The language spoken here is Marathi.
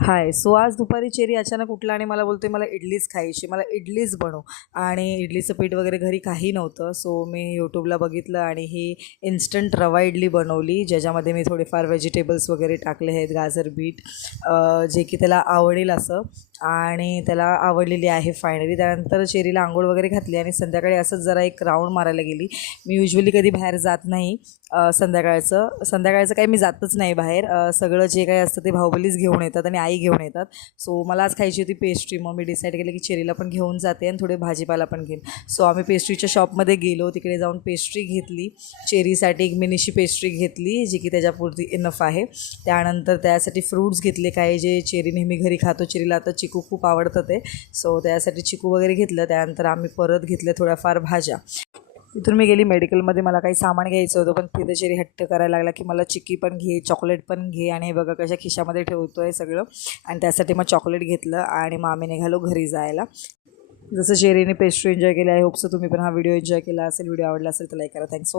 हाय. सो आज दुपारी चेरी अचानक उठला आणि मला बोलतोय मला इडलीच खायची, मला इडलीच बनव. आणि इडलीचं पीठ वगैरे घरी काही नव्हतं. सो मी यूट्यूबला बघितलं आणि ही इन्स्टंट रवा इडली बनवली, ज्याच्यामध्ये मी थोडेफार व्हेजिटेबल्स वगैरे टाकले आहेत, गाजर, बीट, जे की त्याला आवडेल असं. आणि त्याला आवडलेली आहे फायनली. त्यानंतर चेरीला आंघोळ वगैरे घातली आणि संध्याकाळी असंच जरा एक राऊंड मारायला गेली. मी युजली कधी बाहेर जात नाही. संध्याकाळचं काही मी जातच नाही बाहेर. सगळं जे काही असतं ते भाऊबलीच घेऊन येतात आणि आई घेऊन येतात. सो मला आज खायची होती पेस्ट्री. मग मी डिसाईड केलं की चेरीला पण घेऊन जाते आणि थोडे भाजीपाला पण घेईन. सो आम्ही पेस्ट्रीच्या शॉपमध्ये गेलो. तिकडे जाऊन पेस्ट्री घेतली. चेरीसाठी एक मिनीशी पेस्ट्री घेतली, जी की त्याच्यापुरती इनफ आहे. त्यानंतर त्यासाठी फ्रूट्स घेतले काही, जे चेरी नेहमी घरी खातो. चेरीला आता चिकू खूप आवडतं ते. सो त्यासाठी चिकू वगैरे घेतलं. त्यानंतर आम्ही परत घेतल्या थोड्याफार भाज्या. तिथून मी गेली मेडिकलमध्ये. मला काही सामान घ्यायचं होतं, पण तिथे चेरी हट्ट करायला लागला की मला चिक्की पण घे, चॉकलेट पण घे. आणि हे बघा कशा खिशामध्ये ठेवतो आहे सगळं. आणि त्यासाठी मग चॉकलेट घेतलं आणि मग आम्ही निघालो घरी जायला. जसं चेरीने पेस्ट्री एन्जॉय केली, आय होप सो तुम्ही पण हा व्हिडिओ एन्जॉय केला असेल. व्हिडिओ आवडला असेल तर लाईक करा. Thanks for